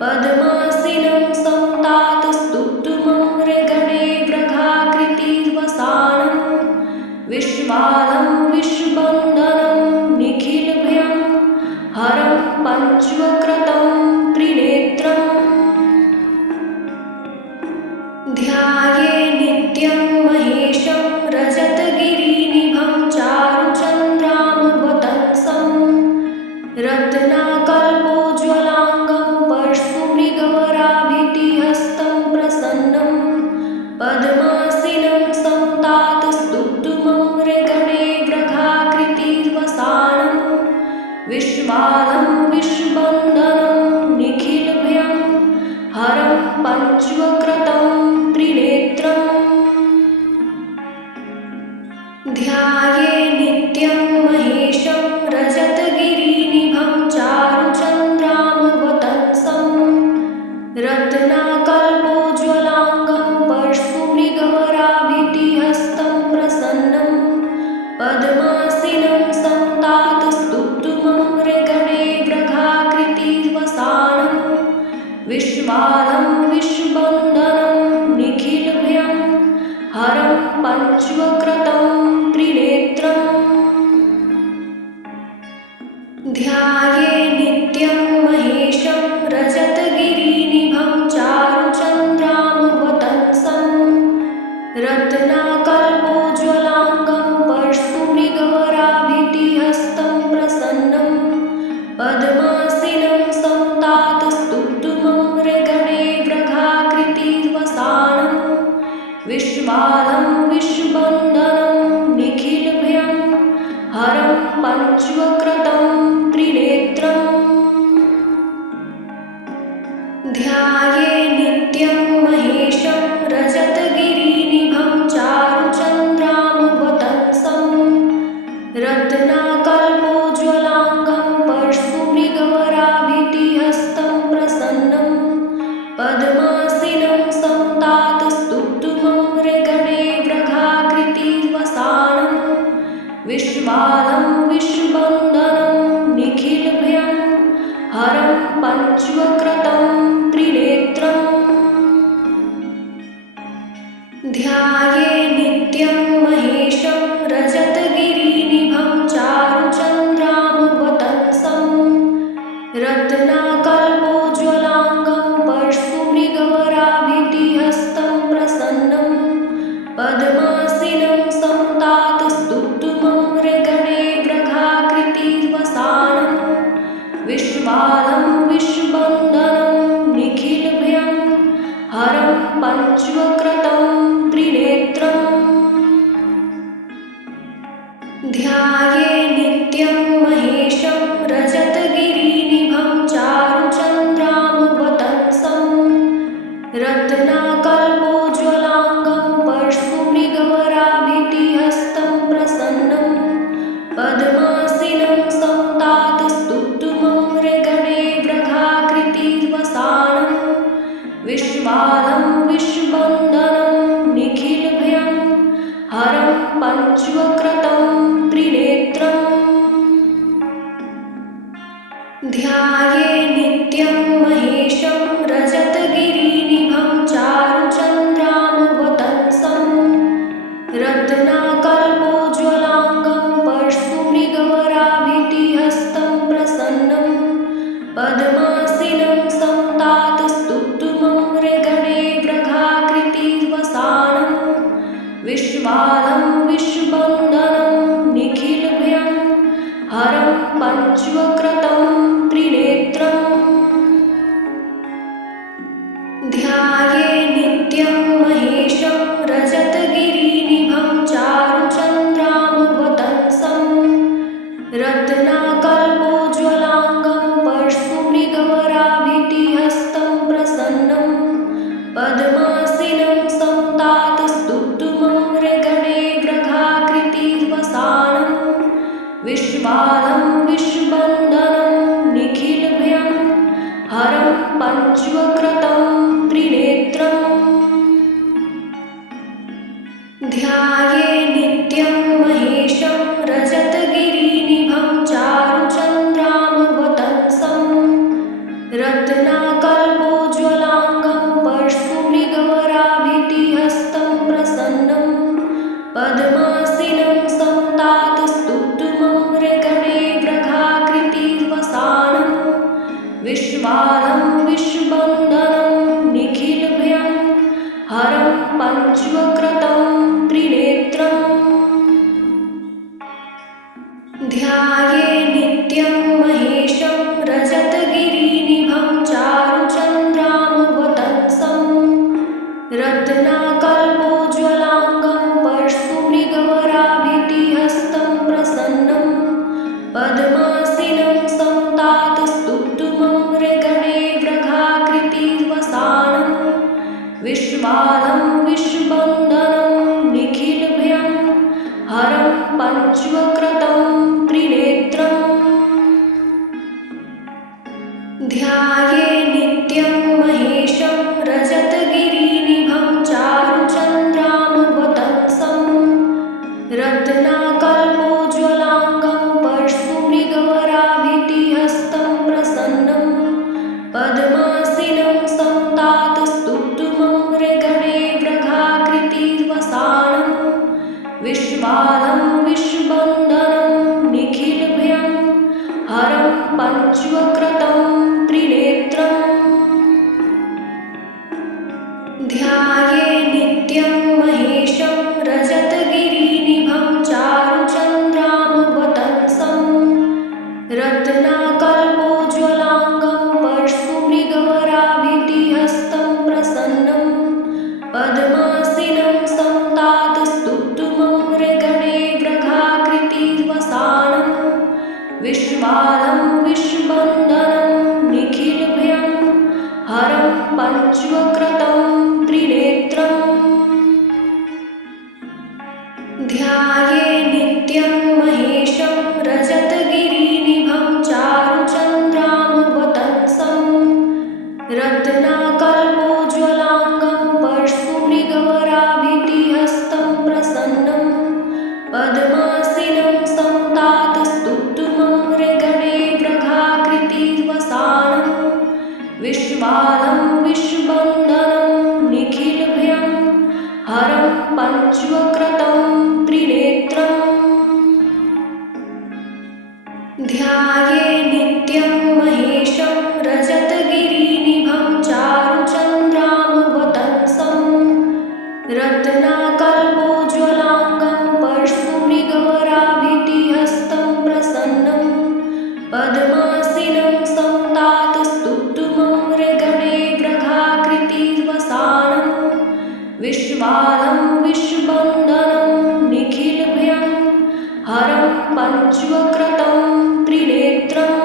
पद्मासीनं संतातस्तुत्तुममृगणे व्रघाकृतिर्वसानं विश्वालं विश्ववन्दनं निखिलभयं हरं पञ्चवक्रतं त्रिनेत्रम् ध्याये नित्यं महेशं रजतगिरिनिभं चारुचन्द्रामवतंसं रत्नाकल्पोज्ज्वलाङ्गं परशुमृगवराभितिहस्तं प्रसन्नं पद्मासीनं संतातस्तुत्तुममृगणे व्रघाकृतिर्वसानं विश्वालं विश्ववन्दनं निखिलभयं हरं पञ्चवक्रतं त्रिनेत्रम् ध्याये नित्यं महेशं रजतगिरिनिभं चारुचन्द्रामवतंसं रत्नाकल्पोज्ज्वलाङ्गं परशुमृगवराभितिहस्तं प्रसन्नं पद्मासीनं संतातस्तुत्तुममृगणे व्रघाकृतिर्वसानं विश्वालं विश्ववन्दनं निखिलभयं हरं पञ्चवक्रतं त्रिनेत्रम् ध्याये नित्यं महेशं रजतगिरिनिभं चारुचन्द्रामवतंसं रत्नाकल्पोज्ज्वलाङ्गं परशुमृगवराभितिहस्तं प्रसन्नं पद्मासीनं संतातस्तुत्तुममृगणे व्रघाकृतिर्वसानं विश्वालं विश्ववन्दनं निखिलभयं हरं पञ्चवक्रतं त्रिनेत्रम् ध्याये नित्यं महेशं रजतगिरिनिभं चारुचन्द्रामवतंसं रत्नाकल्पोज्ज्वलाङ्गं परशुमृगवराभितिहस्तं प्रसन्नं पद्मासीनं संतातस्तुत्तुममृगणे व्रघाकृतिर्वसानं विश्वालं विश्ववन्दनं निखिलभयं हरं पञ्चवक्रतं त्रिनेत्रम् ध्याये नित्यं महेशं रजतगिरिनिभं चारुचन्द्रामवतंसं रत्नाकल्पोज्ज्वलाङ्गं परशुमृगवराभितिहस्तं प्रसन्नं पद्मासीनं संतातस्तुत्तुममृगणे व्रघाकृतिर्वसानं विश्वालं विश्ववन्दनं निखिलभयं हरं पञ्चवक्रतं त्रिनेत्रम् ध्याये नित्यं महेशं रजतगिरिनिभं चारुचन्द्रामवतंसं रत्नाकल्पोज्ज्वलाङ्गं परशुमृगवराभितिहस्तं प्रसन्नं पद्मासीनं संतातस्तुत्तुममृगणे व्रघाकृतिर्वसानं विश्वालं विश्ववन्दनं निखिलभयं हरं पञ्चवक्रतं त्रिनेत्रम् ध्याये नित्यं महेशं रजतगिरिनिभं चारुचन्द्रामवतंसं रत्नाकल्पोज्ज्वलाङ्गं परशुमृगवराभितिहस्तं प्रसन्नं पद्मासीनं संतातस्तुत्तुममृगणे व्रघाकृतिर्वसानं विश्वालं विश्ववन्दनं निखिलभयं हरं पञ्चवक्रतं त्रिनेत्रम् ध्याये नित्यं महेशं रजतगिरिनिभं चारुचन्द्रामवतंसं रत्नाकल्पोज्ज्वलाङ्गं परशुमृगवराभितिहस्तं प्रसन्नं पद्मासीनं संतातस्तुत्तुममृगणे व्रघाकृतिर्वसानं विश्वालं विश्ववन्दनं निखिलभयं हरं पञ्चवक्रतं त्रिनेत्रम् ध्याये नित्यं महेशं रजतगिरिनिभं चारुचन्द्रामवतंसं रत्नाकल्प विश्वाधं विश्ववन्दनं निखिलभयं हरं पञ्चवक्त्रं त्रिनेत्रम् ध्याये नित्यं महेशं रजतगिरिनिभं चारुचन्द्रां वदन्सं रत्नाकल्पोज्ज्वलाङ्गं परशुमृगवराभितिहस्तं प्रसन्नं पद्मासीनं संतातस्तुष्टुममृगणे व्रघाकृतिर्वसानं विश्वाधं विश्ववन्दनं निखिलभयं हरं पञ्चवक्त्रं त्रिनेत्रम् ध्याये नित्यं महेशं रजतगिरिनिभं चारुचन्द्रां वदन्सं रत्नाकल्पोज्ज्वलाङ्गं परशुमृगवराभितिहस्तं प्रसन्नं पद्मासीनं संतातस्तुष्टुममृगणे व्रघाकृतिर्वसानं विश्वाधं विश्ववन्दनं निखिलभयं हरं पञ्चवक्त्रं त्रिनेत्रम् ध्याये नित्यं महेशं रजतगिरिनिभं चारुचन्द्रां वदन्सं रत्नाकल्पोज्ज्वलाङ्गं परशुमृगवराभितिहस्तं प्रसन्नं पद्मासीनं संतातस्तुष्टुममृगणे व्रघाकृतिर्वसानं विश्वाधं विश्ववन्दनं निखिलभयं हरं पञ्चवक्त्रं त्रिनेत्रम् ध्याये नित्यं महेशं रजतगिरिनिभं चारुचन्द्रां वदन्सं रत्नाकल्पोज्ज्वलाङ्गं परशुमृगवराभितिहस्तं प्रसन्नं पद्मासीनं संतातस्तुष्टुममृगणे व्रघाकृतिर्वसानं विश्वाधं विश्ववन्दनं निखिलभयं हरं पञ्चवक्त्रं त्रिनेत्रम् ध्याये नित्यं महेशं रजतगिरिनिभं चारुचन्द्रां वदन्सं रत्नाकल्पोज्ज्वलाङ्गं परशुमृगवराभितिहस्तं प्रसन्नं पद्मासीनं संतातस्तुष्टुममृगणे व्रघाकृतिर्वसानं विश्वाधं विश्ववन्दनं निखिलभयं हरं पञ्चवक्त्रं त्रिनेत्रम्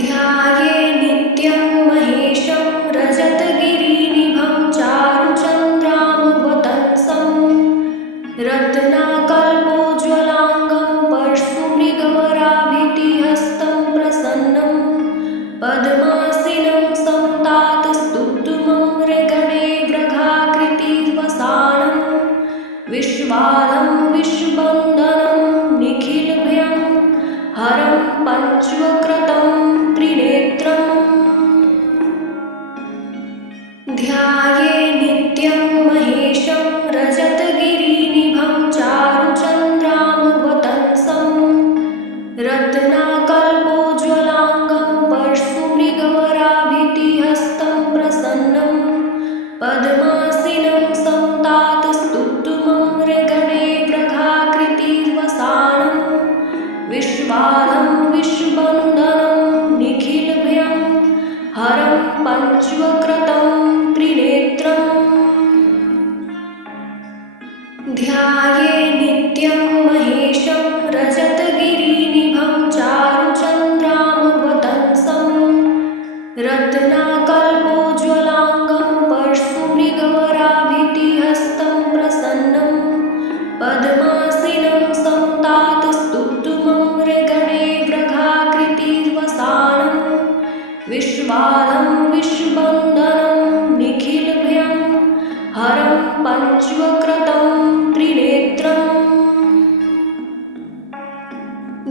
ध्याये नित्यं महेशं रजतगिरिनिभं चारुचन्द्रां वदन्सं रत्नाकल्पोज्ज्वलाङ्गं परशुमृगवराभितिहस्तं प्रसन्नं पद्मासीनं संतातस्तुष्टुममृगणे व्रघाकृतिर्वसानं विश्वाधं विश्ववन्दनं निखिलभयं हरं पञ्चवक्त्रं त्रिनेत्रम् ध्याये नित्यं महेशं रजतगिरिनिभं चारुचन्द्रां वदन्सं रत्नाकल्पोज्ज्वलाङ्गं परशुमृगवराभितिहस्तं प्रसन्नं पद्मासीनं संतातस्तुष्टुममृगणे व्रघाकृतिर्वसानं विश्वाधं विश्ववन्दनं निखिलभयं हरं पञ्चवक्त्रं त्रिनेत्रम् ध्याये नित्यं महेशं रजतगिरिनिभं चारुचन्द्रां वदन्सं रत्नाकल्पोज्ज्वलाङ्गं परशुमृगवराभितिहस्तं प्रसन्नं पद्मासीनं संतातस्तुष्टुममृगणे व्रघाकृतिर्वसानं विश्वाधं विश्ववन्दनं निखिलभयं हरं पञ्चवक्त्रं त्रिनेत्रम्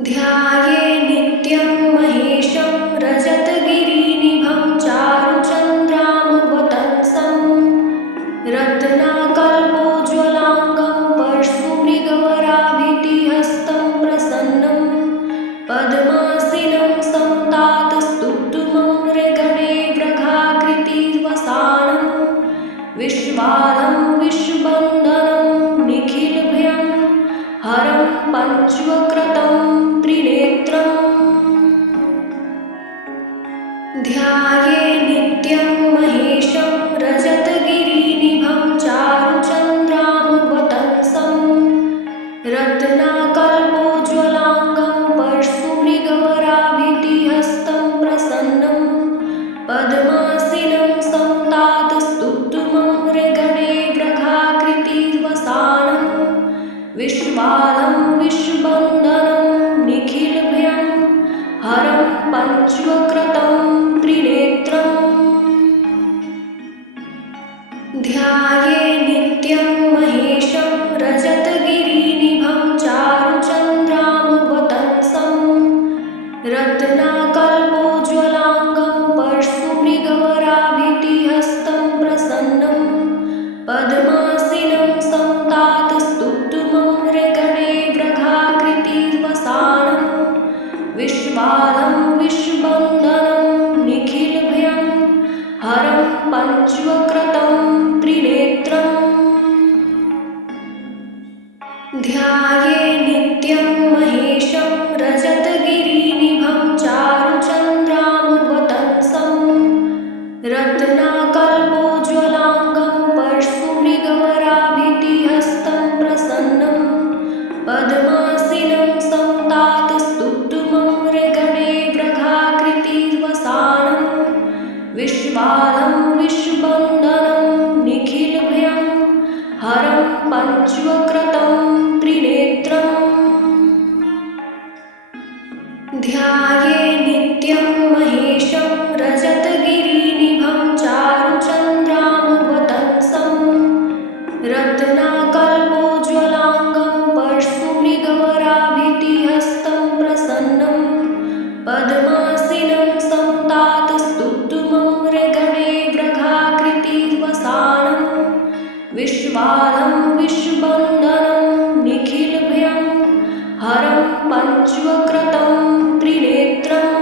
ध्याये नित्यं महेशं रजतगिरिनिभं चारुचन्द्रां वदन्सं रत्नाकल्पोज्ज्वलाङ्गं परशुमृगवराभितिहस्तं प्रसन्नं पद्मासीनं ध्याये नित्यं महेशं रजतगिरिनिभं चारुचन्द्रामवतंसं रत्नाकल्पोज्ज्वलाङ्गं परशुमृगवराभितिहस्तं प्रसन्नं पद्मासीनं संतातस्तुत्तमं मृगणे व्रखाकृतिर्वसानं विश्वाधं विश्ववन्दनं निखिलभयं हरं पञ्चवक्रतं त्रिनेत्रम् ध्याये नित्यं महेशं रजतगिरिनिभं चारुचन्द्रामवतंसं रत्नाकल्पोज्ज्वलाङ्गं परशुमृगवराभितिहस्तं प्रसन्नं पद्मासीनं संतातस्तुत्तमं मृगणे व्रखाकृतिर्वसानं विश्वाधं विश्ववन्दनं निखिलभयं हरं पञ्चवक्रतं त्रिनेत्रम् ध्याये नित्यं महेशं रजतगिरिनिभं चारुचन्द्रामवतंसं रत्नाकल्पोज्ज्वलाङ्गं परशुमृगवराभितिहस्तं प्रसन्नं पद्मासीनं संतातस्तुत्तमं मृगणे व्रखाकृतिर्वसानं विश्वाधं विश्ववन्दनं निखिलभयं हरं पञ्चवक्रतं त्रिनेत्रम् ध्याये नित्यं महेशं रजतगिरिनिभं चारुचन्द्रामवतंसं रत्नाकल्पोज्ज्वलाङ्गं परशुमृगवराभितिहस्तं प्रसन्नं पद्मासीनं संतातस्तुत्तमं मृगणे व्रखाकृतिर्वसानं विश्वाधं विश्ववन्दनं निखिलभयं हरं पञ्चवक्रतं त्रिनेत्रम्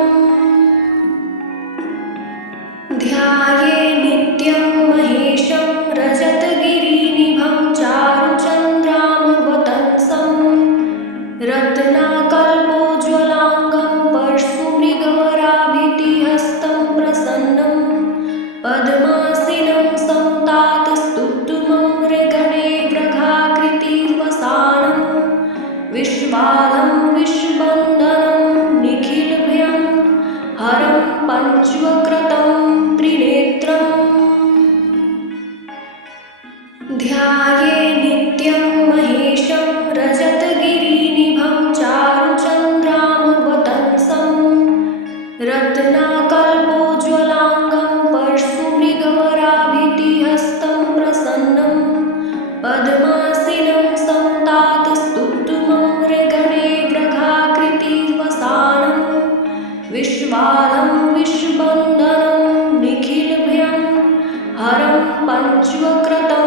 ध्याये नित्यं महेशं रजतगिरिनिभं चारुचन्द्रामवतंसं रत्नाकल्पोज्ज्वलाङ्गं परशुमृगवराभितिहस्तं प्रसन्नं पद्मासीनं संतातस्तुत्तमं मृगणे व्रखाकृतिर्वसानं विश्वाधं विश्ववन्दनं निखिलभयं हरं पञ्चवक्रतं त्रिनेत्रम् ध्याये नित्यं महेशं रजतगिरिनिभं चारुचन्द्रामवतंसं रत्नाकल्पोज्ज्वलाङ्गं परशुमृगवराभितिहस्तं प्रसन्नं पद्मासीनं संतातस्तुत्तमं मृगणे व्रखाकृतिर्वसानं विश्वाधं विश्ववन्दनं निखिलभयं हरं पञ्चवक्रतं